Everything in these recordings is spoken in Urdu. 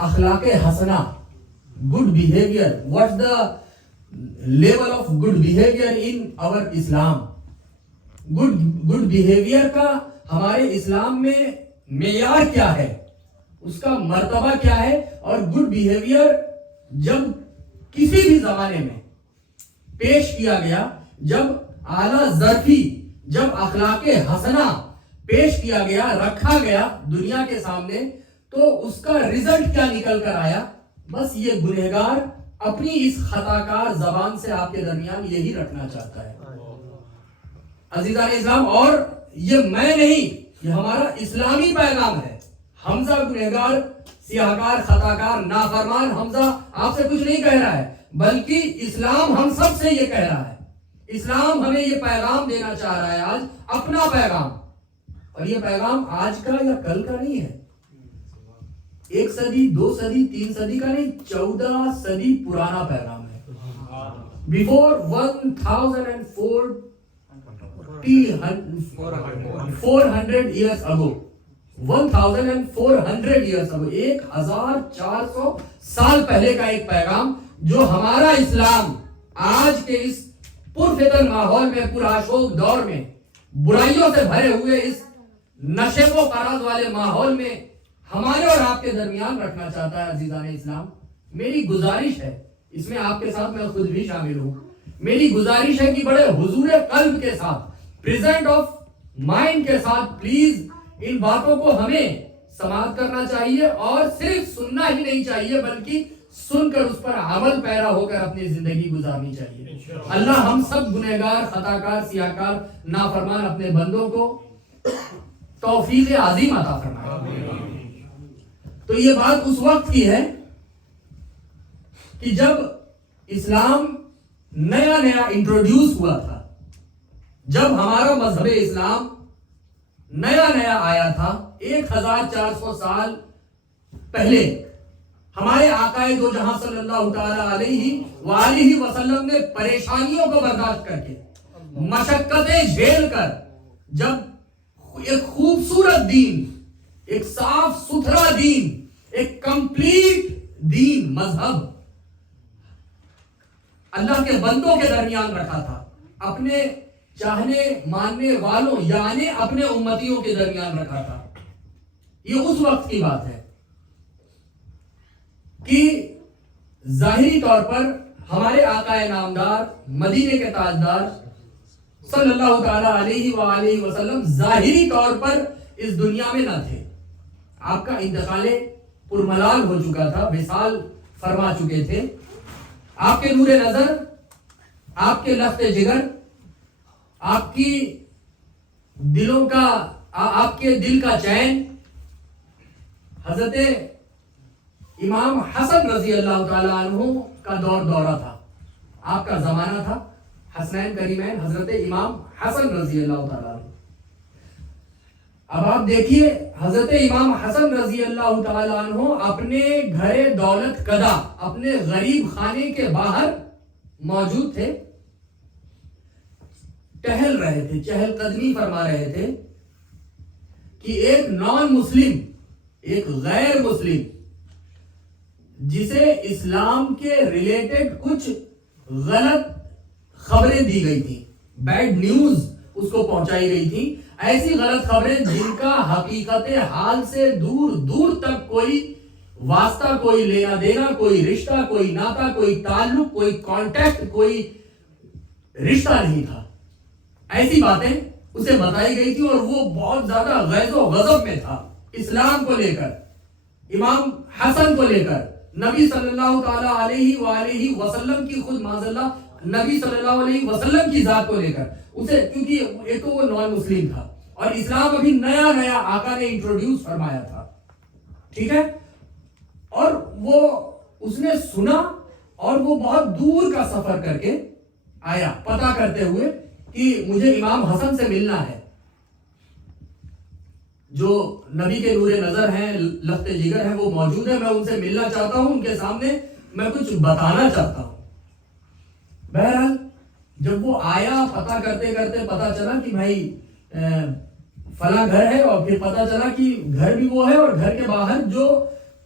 اخلاق حسنہ, good behavior, what's the level of good behavior in our Islam. good behavior کا ہمارے اسلام میں معیار کیا ہے, اس کا مرتبہ کیا ہے, اور good behavior جب کسی بھی زمانے میں پیش کیا گیا, جب اعلیٰ ظرفی, جب اخلاق حسنہ پیش کیا گیا, رکھا گیا دنیا کے سامنے, تو اس کا رزلٹ کیا نکل کر آیا؟ بس یہ گنہگار اپنی اس خطا کار زبان سے آپ کے درمیان یہی رکھنا چاہتا ہے. عزیزان اسلام, اور یہ میں نہیں, یہ ہمارا اسلامی پیغام ہے. حمزہ گنہگار, سیاہکار, خطاکار, نافرمان حمزہ آپ سے کچھ نہیں کہہ رہا ہے, بلکہ اسلام ہم سب سے یہ کہہ رہا ہے. اسلام ہمیں یہ پیغام دینا چاہ رہا ہے آج, اپنا پیغام. اور یہ پیغام آج کا یا کل کا نہیں ہے, 1 صدی 2 صدی 3 صدی کا نہیں, 14 صدی پرانا پیغام ہے. Before 1400 years ago, 1400 years ago, 1400 سال پہلے کا ایک پیغام, جو ہمارا اسلام آج کے اس پرفتن ماحول میں, پرآشوب دور میں, برائیوں سے بھرے ہوئے اس نشے و فراز والے ماحول میں ہمارے اور آپ کے درمیان رکھنا چاہتا ہے. عزیزان اسلام, میری گزارش ہے, اس میں آپ کے ساتھ میں خود بھی شامل ہوں, میری گزارش ہے کہ بڑے حضور قلب کے ساتھ, پریزنٹ آف مائنڈ کے ساتھ, پلیز ان باتوں کو ہمیں سماعت کرنا چاہیے, اور صرف سننا ہی نہیں چاہیے, بلکہ سن کر اس پر عمل پیرا ہو کر اپنی زندگی گزارنی چاہیے. اللہ ہم سب گنہگار, خطاکار, سیاہکار, نافرمان اپنے بندوں کو توفیق عظیم عطا فرمائے. تو یہ بات اس وقت کی ہے کہ جب اسلام نیا نیا انٹروڈیوس ہوا تھا, جب ہمارا مذہب اسلام نیا نیا آیا تھا. 1400 سال پہلے ہمارے آقا دو جہاں صلی اللہ تعالی علیہ وآلہ وسلم نے پریشانیوں کو برداشت کر کے, مشقتیں جھیل کر, جب ایک خوبصورت دین, ایک صاف ستھرا دین, ایک کمپلیٹ دین, مذہب اللہ کے بندوں کے درمیان رکھا تھا, اپنے چاہنے ماننے والوں یعنی اپنے امتیوں کے درمیان رکھا تھا. یہ اس وقت کی بات ہے کہ ظاہری طور پر ہمارے آقا نامدار, مدینے کے تاجدار صلی اللہ تعالی علیہ وآلہ وسلم ظاہری طور پر اس دنیا میں نہ تھے. آپ کا انتقال پرملال ہو چکا تھا, وصال فرما چکے تھے. آپ کے نور نظر, آپ کے لفظ جگر, آپ کی دلوں کا, آپ کے دل کا چین حضرت امام حسن رضی اللہ تعالی عنہ کا دورہ تھا, آپ کا زمانہ تھا. حسنین کریمین حضرت امام حسن رضی اللہ تعالی عنہ. اب آپ دیکھیے, حضرت امام حسن رضی اللہ تعالی عنہ اپنے گھر دولت کدا, اپنے غریب خانے کے باہر موجود تھے, ٹہل رہے تھے, چہل قدمی فرما رہے تھے کہ ایک نان مسلم, ایک غیر مسلم, جسے اسلام کے ریلیٹڈ کچھ غلط خبریں دی گئی تھی, بیڈ نیوز اس کو پہنچائی گئی تھی, ایسی غلط خبریں جن کا حقیقت حال سے دور دور تک کوئی واسطہ, کوئی لینا دینا, کوئی رشتہ, کوئی ناتا, کوئی تعلق, کوئی کانٹیکٹ, کوئی رشتہ نہیں تھا. ایسی باتیں اسے بتائی گئی تھی, اور وہ بہت زیادہ غیظ و غضب میں تھا اسلام کو لے کر, امام حسن کو لے کر, نبی صلی اللہ تعالی علیہ وآلہ وسلم کی, خود معاذاللہ نبی صلی اللہ علیہ وسلم کی ذات کو لے کر اسے, کیونکہ ایک تو وہ نان مسلم تھا اور اسلام ابھی نیا نیا آقا نے انٹروڈیوس فرمایا تھا, ٹھیک ہے, اور وہ اس نے سنا, اور وہ بہت دور کا سفر کر کے آیا پتہ کرتے ہوئے کہ مجھے امام حسن سے ملنا ہے, جو نبی کے نور نظر ہیں, لفظ جگر ہیں, وہ موجود ہے, میں ان سے ملنا چاہتا ہوں, ان کے سامنے میں کچھ بتانا چاہتا ہوں. بہرحال جب وہ آیا, پتہ کرتے کرتے پتہ چلا کہ بھائی فلاں گھر ہے, اور پھر پتہ چلا کہ گھر بھی وہ ہے, اور گھر کے باہر جو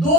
2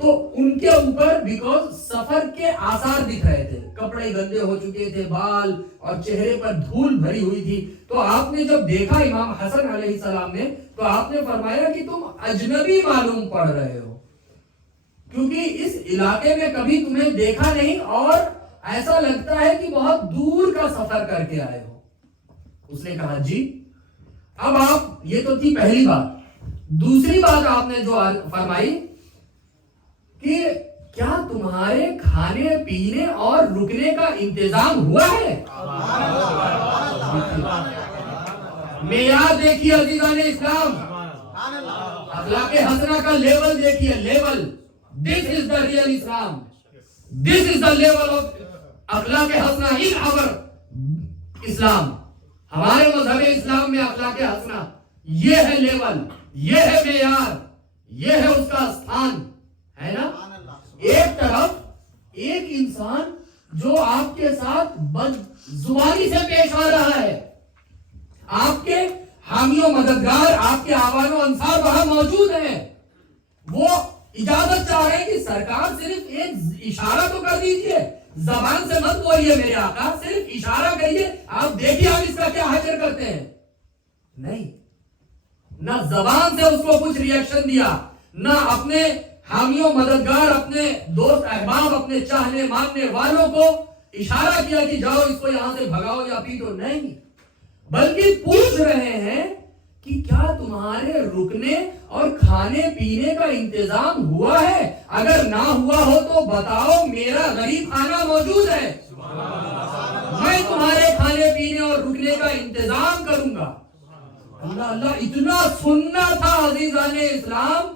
تو ان کے اوپر بیکاز سفر کے آثار دکھ رہے تھے, کپڑے گندے ہو چکے تھے, بال اور چہرے پر دھول بھری ہوئی تھی. تو آپ نے جب دیکھا امام حسن علیہ السلام نے, تو آپ نے فرمایا کہ تم اجنبی معلوم پڑ رہے ہو, کیونکہ اس علاقے میں کبھی تمہیں دیکھا نہیں اور ایسا لگتا ہے کہ بہت دور کا سفر کر کے آئے ہو. اس نے کہا جی. اب آپ, یہ تو تھی پہلی بات. دوسری بات آپ نے جو فرمائی کہ کیا تمہارے کھانے پینے اور رکنے کا انتظام ہوا ہے؟ معیار دیکھیے عزیزان اسلام, اخلاق حسنہ کا لیول دیکھیے, level. This is the real Islam. This is the level of اخلاق حسنہ in our اسلام. ہمارے مذہب اسلام میں اخلاق حسنہ یہ ہے لیول, یہ ہے معیار, یہ ہے اس کا ستھان, ہے نا. ایک طرف ایک انسان جو آپ کے ساتھ بد زبانی سے پیش آ رہا ہے, آپ کے حامی و مددگار, آپ کے آوان و انصار وہاں موجود ہیں, وہ اجازت چاہ رہے ہیں کہ سرکار صرف ایک اشارہ تو کر دیجئے, زبان سے مت بولیے میرے آقا, صرف اشارہ کریے, آپ دیکھیے آپ اس کا کیا حشر کرتے ہیں. نہیں, نہ زبان سے اس کو کچھ ریئیکشن دیا, نہ اپنے حامی و مددگار, اپنے دوست احباب, اپنے چاہنے ماننے والوں کو اشارہ کیا کہ جاؤ اس کو یہاں سے بھگاؤ یا پیٹو. نہیں, بلکہ پوچھ رہے ہیں کہ کیا تمہارے رکنے اور کھانے پینے کا انتظام ہوا ہے؟ اگر نہ ہوا ہو تو بتاؤ, میرا غریب خانہ موجود ہے, میں تمہارے کھانے پینے اور رکنے کا انتظام کروں گا. اللہ اللہ, اتنا سننا تھا عزیزان اسلام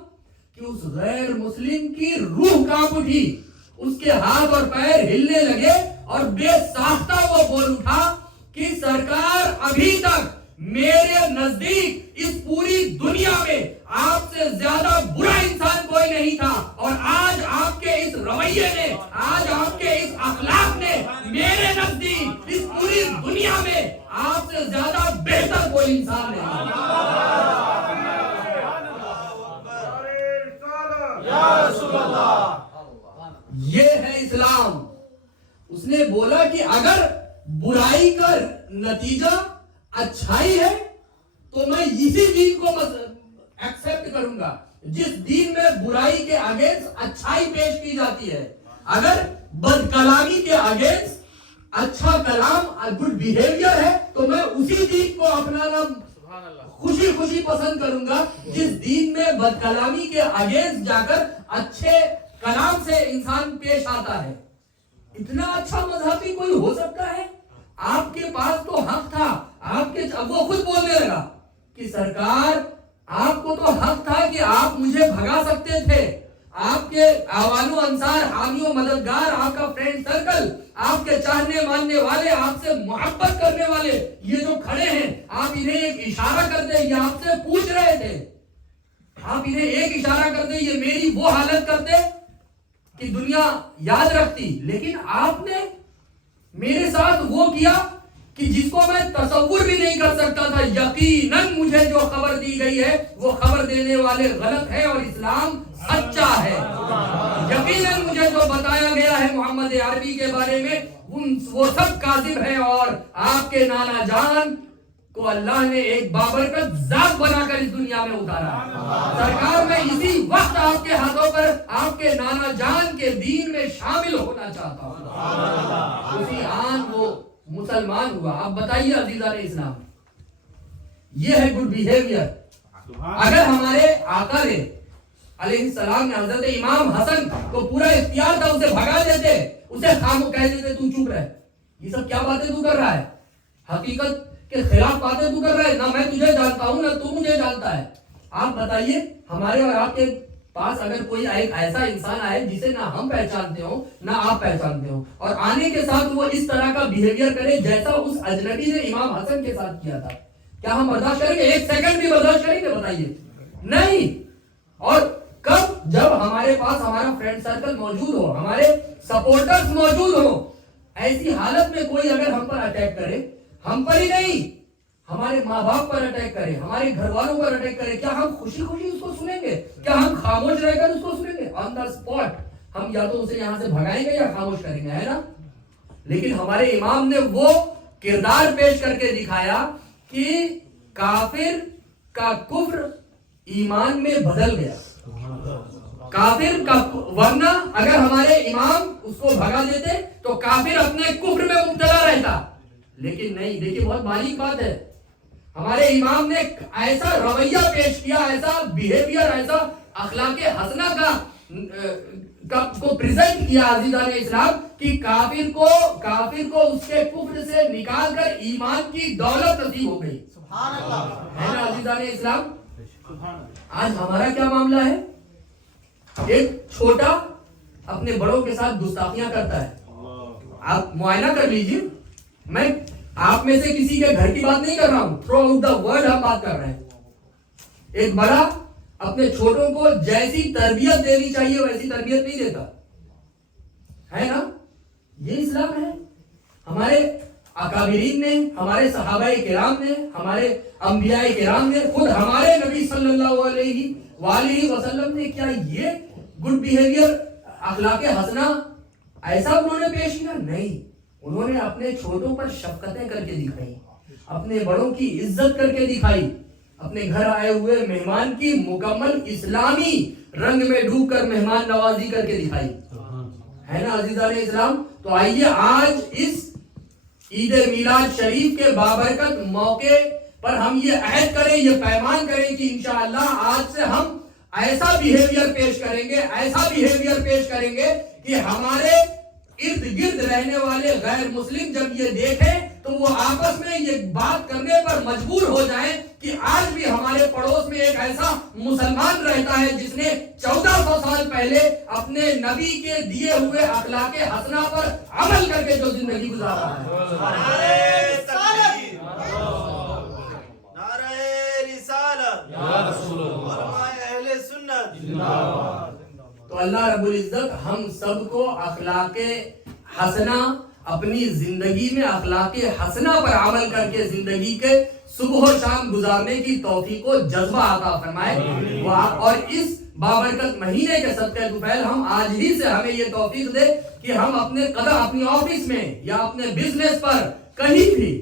کہ اس غیر مسلم کی روح کانپ اٹھی, اس کے ہاتھ اور پیر ہلنے لگے اور بے ساختہ وہ بول اٹھا کہ سرکار ابھی تک میرے نزدیک اس پوری دنیا میں آپ سے زیادہ برا انسان کوئی نہیں تھا, اور آج آپ کے اس رویے نے, آج آپ کے اس اخلاق نے میرے نزدیک اس پوری دنیا میں آپ سے زیادہ بہتر کوئی انسان نہیں. یہ ہے اسلام. اس نے بولا کہ اگر برائی کا نتیجہ اچھائی ہے تو میں اسی دین کو ایکسپٹ کروں گا جس دین میں برائی کے اگینسٹ اچھائی پیش کی جاتی ہے. اگر بد کلامی کے اگینسٹ اچھا کلام, گڈ بیہیویئر ہے, تو میں اسی دین کو اپنانا خوشی خوشی پسند کروں گا جس دین میں بد کلامی کے اگینسٹ جا کر اچھے کلام سے انسان پیش آتا ہے. اتنا اچھا مذہبی کوئی ہو سکتا ہے؟ آپ کے پاس تو حق تھا, آپ کے, وہ خود بولنے لگا کہ سرکار آپ کو تو حق تھا کہ آپ مجھے بھگا سکتے تھے, آپ کے آوان و انصار, حامی و مددگار, آپ کا فرینڈ سرکل, آپ کے چاہنے ماننے والے, آپ سے محبت کرنے والے یہ جو کھڑے ہیں, آپ انہیں ایک اشارہ کر دیں, یہ آپ سے پوچھ رہے تھے, آپ انہیں ایک اشارہ کر دیں, یہ میری وہ حالت کر دے کہ دنیا یاد رکھتی. لیکن آپ نے میرے ساتھ وہ کیا کہ جس کو میں تصور بھی نہیں کر سکتا تھا. یقیناً مجھے جو خبر دی گئی ہے وہ خبر دینے والے غلط ہے اور اسلام سچا ہے. یقیناً مجھے جو بتایا گیا ہے محمد عربی کے بارے میں وہ سب کاذب ہے, اور آپ کے نانا جان کو اللہ نے ایک بابرکت ذات بنا کر اس دنیا میں اتارا ہے. سرکار میں اسی وقت آپ کے ہاتھوں پر آپ کے نانا جان کے دین میں شامل ہونا چاہتا ہوں. اسی آن وہ مسلمان ہوا. آپ بتائیے عزیزان اسلام, یہ ہے گڈ بیہیویئر. اگر ہمارے آقا نے علیہ السلام نے حضرت امام حسن کو پورا اختیار تھا, اسے بھگا دیتے, اسے خاموش کہہ دیتے تو چپ رہے, یہ سب کیا باتیں تو کر رہا ہے, حقیقت کے خلاف باتیں تو کر رہا ہے, نہ میں تجھے جانتا ہوں نہ تو مجھے جانتا ہے. آپ بتائیے ہمارے اور آپ کے پاس اگر کوئی ایک ایسا انسان آئے جسے نہ ہم پہچانتے ہوں نہ آپ پہچانتے ہوں, اور آنے کے ساتھ وہ اس طرح کا بیہیویئر کرے جیسا اس اجنبی نے امام حسن کے ساتھ کیا تھا, کیا ہم برداشت کریں گے؟ ایک سیکنڈ بھی برداشت کریں گے؟ بتائیے نہیں. اور کب؟ جب ہمارے پاس ہمارا فرینڈ سرکل موجود ہو, ہمارے سپورٹرز موجود ہو, ایسی حالت میں کوئی اگر ہم پر اٹیک کرے, ہم پر ہی نہیں ہمارے ماں باپ پر اٹیک کرے, ہمارے گھر والوں پر اٹیک کرے, کیا ہم خوشی خوشی اس کو سنیں گے؟ کیا ہم خاموش رہ کر اس کو سنیں گے؟ آن دا اسپاٹ ہم یا تو اسے یہاں سے بھگائیں گے یا خاموش کریں گے, ہے نا. لیکن ہمارے امام نے وہ کردار پیش کر کے دکھایا کہ کافر کا کفر ایمان میں بدل گیا. کافر کا, ورنہ اگر ہمارے امام اس کو بھگا دیتے تو کافر اپنے کفر میں مبتلا رہتا. لیکن نہیں, دیکھیے بہت باریک بات ہے, ہمارے امام نے ایسا رویہ پیش کیا, ایسا بیہیویئر, ایسا اخلاق حسنہ کو پریزنٹ کیا عزیزان اسلام کہ کافر کو اس کے کفر سے نکال کر ایمان کی دولت نصیب ہو گئی. سبحان اللہ, ہے نا عزیزان اسلام. آج ہمارا کیا معاملہ ہے؟ ایک چھوٹا اپنے بڑوں کے ساتھ گستاخیاں کرتا ہے. آپ معائنہ کر لیجیے, میں آپ میں سے کسی کے گھر کی بات نہیں کر رہا ہوں, تھرو آؤٹ دا ورلڈ ہم بات کر رہے ہیں. ایک بڑا اپنے چھوٹوں کو جیسی تربیت دینی چاہیے ویسی تربیت نہیں دیتا, ہے نا. یہ اسلام ہے. ہمارے اکابرین نے, ہمارے صحابہ کرام نے, ہمارے انبیاء کرام نے, خود ہمارے نبی صلی اللہ علیہ وآلہ وسلم نے کیا یہ گڈ بیہیویئر, اخلاق حسنہ ایسا انہوں نے پیش کیا؟ نہیں. انہوں نے اپنے چھوٹوں پر شفقتیں کر کے دکھائی, اپنے بڑوں کی عزت کر کے دکھائی, اپنے گھر آئے ہوئے مہمان کی مکمل اسلامی رنگ میں ڈوب کر مہمان نوازی کر کے دکھائی, ہے نا عزیزان اسلام. تو آئیے آج اس عید میلاد شریف کے بابرکت موقع پر ہم یہ عہد کریں, یہ پیمان کریں کہ انشاءاللہ آج سے ہم ایسا بیہیویئر پیش کریں گے کہ ہمارے ارد گرد رہنے والے غیر مسلم جب یہ دیکھیں تو وہ آپس میں یہ بات کرنے پر مجبور ہو جائیں کہ آج بھی ہمارے پڑوس میں ایک ایسا مسلمان رہتا ہے جس نے 1400 سال پہلے اپنے نبی کے دیے ہوئے اخلاق حسنہ پر عمل کر کے جو زندگی گزارا ہے. تو اللہ رب العزت ہم سب کو اخلاق حسنہ, اپنی زندگی میں اخلاق حسنہ پر عمل کر کے زندگی کے صبح و شام گزارنے کی توفیق و جذبہ عطا فرمائے. اور اس بابرکت مہینے کے صدقہ طفیل ہم آج ہی سے ہمیں یہ توفیق دے کہ ہم اپنے قدم اپنی آفس میں یا اپنے بزنس پر کہیں بھی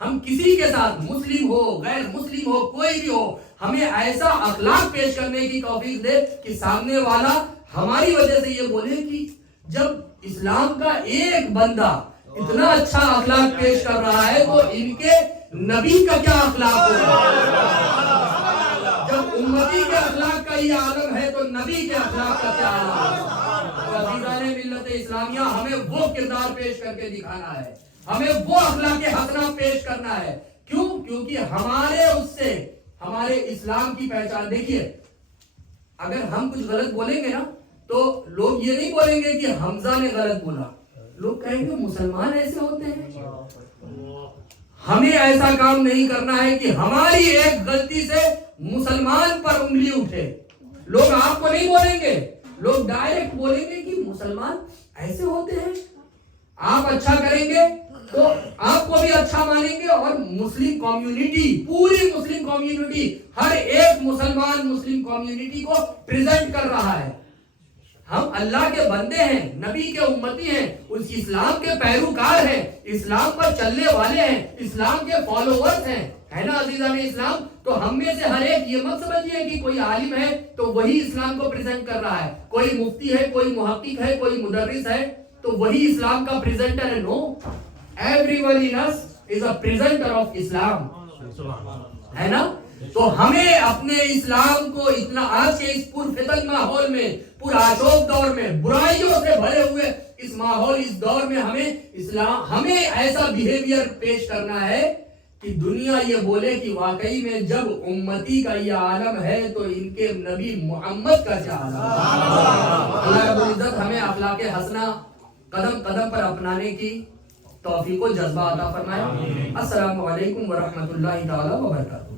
ہم کسی کے ساتھ, مسلم ہو غیر مسلم ہو کوئی بھی ہو, ہمیں ایسا اخلاق پیش کرنے کی توفیق دے کہ سامنے والا ہماری وجہ سے یہ بولے کہ جب اسلام کا ایک بندہ اتنا اچھا اخلاق پیش کر رہا ہے تو ان کے نبی کا کیا اخلاق ہوگا. جب امتی کے اخلاق کا یہ عالم ہے تو نبی کے اخلاق کا کیا عالم ہے. عزیزان ملت اسلامیہ, ہمیں وہ کردار پیش کر کے دکھانا ہے, ہمیں وہ اخلاق حسنہ پیش کرنا ہے. کیوں؟ کیونکہ ہمارے اس سے ہمارے اسلام کی پہچان. دیکھیے اگر ہم کچھ غلط بولیں گے نا تو لوگ یہ نہیں بولیں گے کہ حمزہ نے غلط بولا, لوگ کہیں گے مسلمان ایسے ہوتے ہیں. ہمیں ایسا کام نہیں کرنا ہے کہ ہماری ایک غلطی سے مسلمان پر انگلی اٹھے. لوگ آپ کو نہیں بولیں گے, لوگ ڈائریکٹ بولیں گے کہ مسلمان ایسے ہوتے ہیں. آپ اچھا کریں گے تو آپ کو بھی اچھا مانیں گے, اور مسلم کمیونٹی, پوری مسلم کمیونٹی, ہر ایک مسلمان مسلم کمیونٹی کو پریزنٹ کر رہا ہے. ہم اللہ کے بندے ہیں, نبی کے امتی ہیں, اس اسلام کے پیروکار ہیں, اسلام پر چلنے والے ہیں, اسلام کے فالوورز ہیں, ہے نا عزیزان اسلام. تو ہم میں سے ہر ایک یہ مت سمجھیے کہ کوئی عالم ہے تو وہی اسلام کو پریزنٹ کر رہا ہے, کوئی مفتی ہے, کوئی محقق ہے, کوئی مدرس ہے تو وہی اسلام کا پریزنٹر ہے. نو, everyone in us is a presenter of Islam, ہے نا. تو ہمیں اپنے اسلام کو اتنا آج کے اس پرفتن ماحول میں, پرآشوب دور میں, برائیوں سے بھرے ہوئے اس ماحول, اس دور میں ہمیں ایسا بیہیویئر پیش کرنا ہے کہ دنیا یہ بولے کہ واقعی میں جب امتی کا یہ عالم ہے تو ان کے نبی محمد کا کیا عالم ہے. اللہ رب العزت ہمیں اخلاق حسنہ قدم قدم پر اپنانے کی توفیق و جذبہ عطا فرمائے. السلام علیکم ورحمۃ اللہ تعالی وبرکاتہ.